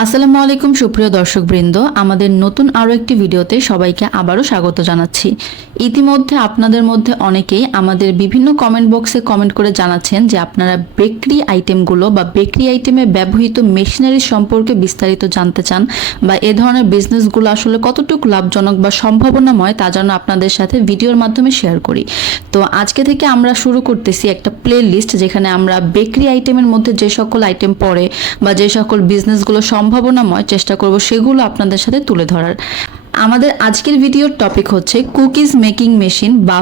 আসসালামু আলাইকুম সুপ্রিয় দর্শকবৃন্দ, আমাদের নতুন আরও একটি ভিডিওতে সবাইকে আবারও স্বাগত জানাচ্ছি। ইতিমধ্যে আপনাদের মধ্যে অনেকেই আমাদের বিভিন্ন কমেন্ট বক্সে কমেন্ট করে জানাচ্ছেন যে আপনারা বেকারি আইটেমগুলো বা বেকারি আইটেমে ব্যবহৃত মেশিনারি সম্পর্কে বিস্তারিত জানতে চান, বা এ ধরনের বিজনেসগুলো আসলে কতটুকু লাভজনক বা সম্ভাবনাময় তা যেন আপনাদের সাথে ভিডিওর মাধ্যমে শেয়ার করি। তো আজকে থেকে আমরা শুরু করতেছি একটা প্লে লিস্ট, যেখানে আমরা বেকারি আইটেমের মধ্যে যে সকল আইটেম পড়ে বা যে সকল বিজনেসগুলো সম্ভাবনাময় চেষ্টা করব সেগুলো আপনাদের সাথে তুলে ধরার। আমাদের আজকের ভিডিওর টপিক হচ্ছে কুকিজ মেকিং মেশিন বা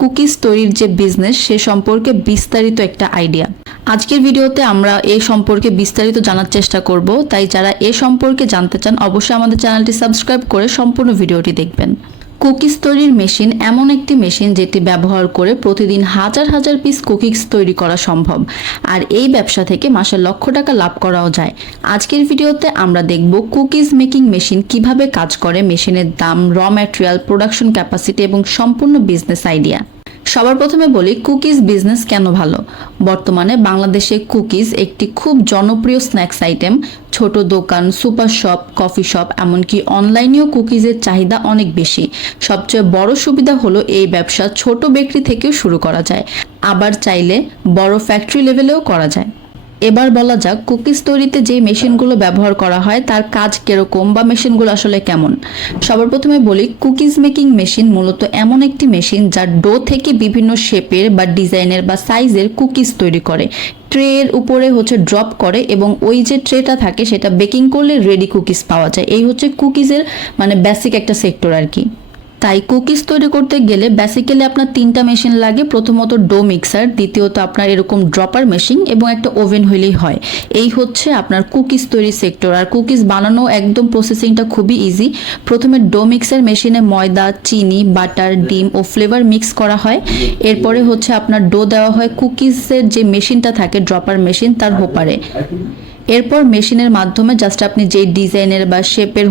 কুকিজ তৈরির যে বিজনেস সে সম্পর্কে বিস্তারিত একটা আইডিয়া। আজকের ভিডিওতে আমরা এ সম্পর্কে বিস্তারিত জানার চেষ্টা করব, তাই যারা এ সম্পর্কে জানতে চান অবশ্যই আমাদের চ্যানেলটি সাবস্ক্রাইব করে সম্পূর্ণ ভিডিওটি দেখবেন। কুকিজ তৈরির মেশিন এমন একটি মেশিন যেটি ব্যবহার করে প্রতিদিন হাজার হাজার পিস কুকিজ তৈরি করা সম্ভব, আর এই ব্যবসা থেকে মাসে লক্ষ টাকা লাভ করাও যায়। আজকের ভিডিওতে আমরা দেখব কুকিজ মেকিং মেশিন কিভাবে কাজ করে, মেশিনের দাম, র ম্যাটেরিয়াল, প্রোডাকশন ক্যাপাসিটি এবং সম্পূর্ণ বিজনেস আইডিয়া। সবার প্রথমে বলি কুকিজ বিজনেস কেন ভালো। বর্তমানে বাংলাদেশে কুকিজ একটি খুব জনপ্রিয় স্ন্যাক্স আইটেম। ছোট দোকান, সুপার শপ, কফি শপ, এমনকি অনলাইনেও কুকিজের চাহিদা অনেক বেশি। সবচেয়ে বড় সুবিধা হলো এই ব্যবসা ছোট বেকারি থেকেও শুরু করা যায়, আবার চাইলে বড় ফ্যাক্টরি লেভেলেও করা যায়। এবার বলা যাক কুকিজ তৈরিতে যে মেশিনগুলো ব্যবহার করা হয় তার কাজ কিরকম বা মেশিনগুলো আসলে কেমন। সবার প্রথমে বলি কুকিজ মেকিং মেশিন মূলত এমন একটি মেশিন যা ডো থেকে বিভিন্ন শেপের বা ডিজাইনের বা সাইজের কুকিজ তৈরি করে, ট্রের উপরে ড্রপ করে এবং ওই যে ট্রেটা থাকে সেটা বেকিং করলে রেডি কুকিজ পাওয়া যায়। এই কুকিজের বেসিক একটা সেক্টর আর কি। তাই কুকিজ তৈরি করতে গেলে বেসিক্যালি আপনার তিনটা মেশিন লাগে। প্রথমত ডো মিক্সার, দ্বিতীয়ত আপনার এরকম ড্রপার মেশিন এবং একটা ওভেন হইলেই হয়। এই আপনার কুকিজ তৈরি সেক্টর। আর কুকিজ বানানো একদম প্রসেসিংটা খুবই ইজি। প্রথমে ডো মিক্সার মেশিনে ময়দা, চিনি, বাটার, ডিম ও ফ্লেভার মিক্স করা হয়। এরপরে আপনার ডো দেওয়া হয় কুকিজের যে মেশিনটা থাকে ড্রপার মেশিন তার হোপারে। এরপর মেশিনের মাধ্যমে জাস্ট আপনি যে ডিজাইনের বা শেপের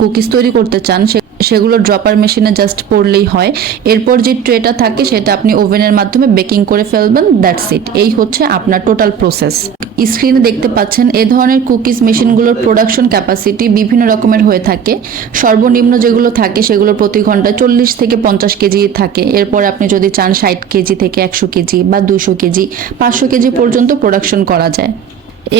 কুকিজ তৈরি করতে চান সেগুলো ড্রপার মেশিনে জাস্ট পড়লেই হয়। এরপর যে ট্রেটা থাকে সেটা আপনি ওভেনের মাধ্যমে বেকিং করে ফেলবেন, দ্যাটস ইট। এই আপনার টোটাল প্রসেস। স্ক্রিনে দেখতে পাচ্ছেন এ ধরনের কুকিজ মেশিনগুলোর প্রোডাকশন ক্যাপাসিটি বিভিন্ন রকমের হয়ে থাকে। সর্বনিম্ন যেগুলো থাকে সেগুলো প্রতি ঘন্টায় 40 থেকে 50 কেজি থাকে। এরপর আপনি যদি চান 60 কেজি থেকে 100 কেজি বা 200 কেজি, 500 কেজি পর্যন্ত প্রোডাকশন করা যায়।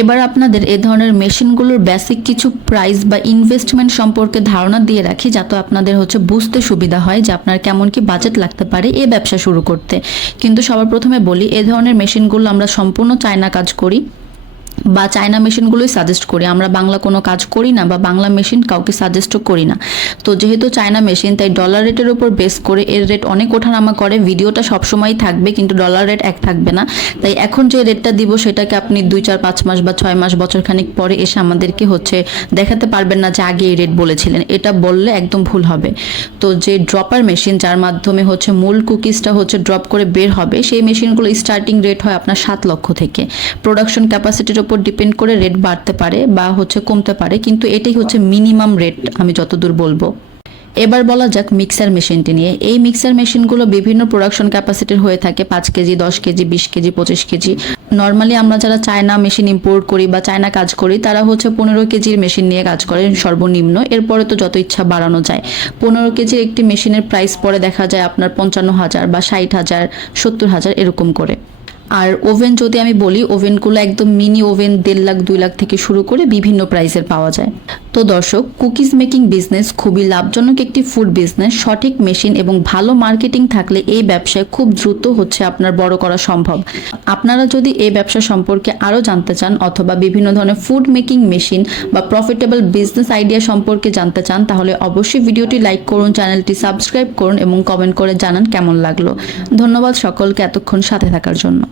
এবার আপনাদের এ ধরনের মেশিনগুলোর বেসিক কিছু প্রাইস বা ইনভেস্টমেন্ট সম্পর্কে ধারণা দিয়ে রাখি, যাতে আপনাদের বুঝতে সুবিধা হয় যে আপনার কেমন কি বাজেট লাগতে পারে এই ব্যবসা শুরু করতে। কিন্তু সবার প্রথমে বলি এ ধরনের মেশিনগুলো আমরা সম্পূর্ণ চায়না কাজ করি বা চায়না মেশিনগুলোই সাজেস্ট করি। আমরা বাংলা কোনো কাজ করি না বা বাংলা মেশিন কাউকে সাজেস্টও করি না। তো যেহেতু চায়না মেশিন, তাই ডলার রেটের উপর বেস করে এর রেট অনেক ওঠানামা করে। ভিডিওটা সবসময় থাকবে কিন্তু ডলার রেট এক থাকবে না। তাই এখন যে রেটটা দিব সেটাকে আপনি 2, 4, 5 মাস বা 6 মাস, বছরখানিক পরে এসে আমাদেরকে দেখাতে পারবেন না যে আগে এই রেট বলেছিলেন। এটা বললে একদম ভুল হবে। তো যে ড্রপার মেশিন, যার মাধ্যমে মূল কুকিজটা ড্রপ করে বের হবে, সেই মেশিনগুলো স্টার্টিং রেট হয় আপনার 7 লক্ষ থেকে। প্রোডাকশন ক্যাপাসিটির উপর ডিপেন্ড করে রেট বাড়তে পারে বা কমতে পারে, কিন্তু এটাই মিনিমাম রেট আমি যতদূর বলবো। এবার বলা যাক মিক্সার মেশিনটি নিয়ে। এই মিক্সার মেশিনগুলো বিভিন্ন প্রোডাকশন ক্যাপাসিটির হয়ে থাকে, 5 KG, 10 KG, 20 KG, 25 KG. Normally আমরা যারা চায়না মেশিন ইম্পোর্ট করি বা চায়না কাজ করি তারা 15 কেজির মেশিন নিয়ে কাজ করে সর্বনিম্ন। এরপরে তো যত ইচ্ছা বাড়ানো যায়। 15 কেজির একটি মেশিনের প্রাইস পরে দেখা যায় আপনার 55,000 বা 60,000, 70,000 এরকম করে। আর ওভেন যদি আমি বলি, ওভেনগুলো একদম মিনি ওভেন 1.5 লাখ, 2 লাখ থেকে শুরু করে বিভিন্ন প্রাইসের পাওয়া যায়। তো দর্শক, কুকিজ মেকিং বিজনেস খুবই লাভজনক একটি ফুড বিজনেস। সঠিক মেশিন এবং ভালো মার্কেটিং থাকলে এই ব্যবসায় খুব দ্রুত আপনার বড় করা সম্ভব। আপনারা যদি এই ব্যবসা সম্পর্কে আরও জানতে চান অথবা বিভিন্ন ধরনের ফুড মেকিং মেশিন বা প্রফিটেবল বিজনেস আইডিয়া সম্পর্কে জানতে চান, তাহলে অবশ্যই ভিডিওটি লাইক করুন, চ্যানেলটি সাবস্ক্রাইব করুন এবং কমেন্ট করে জানান কেমন লাগলো। ধন্যবাদ সকলকে এতক্ষণ সাথে থাকার জন্য।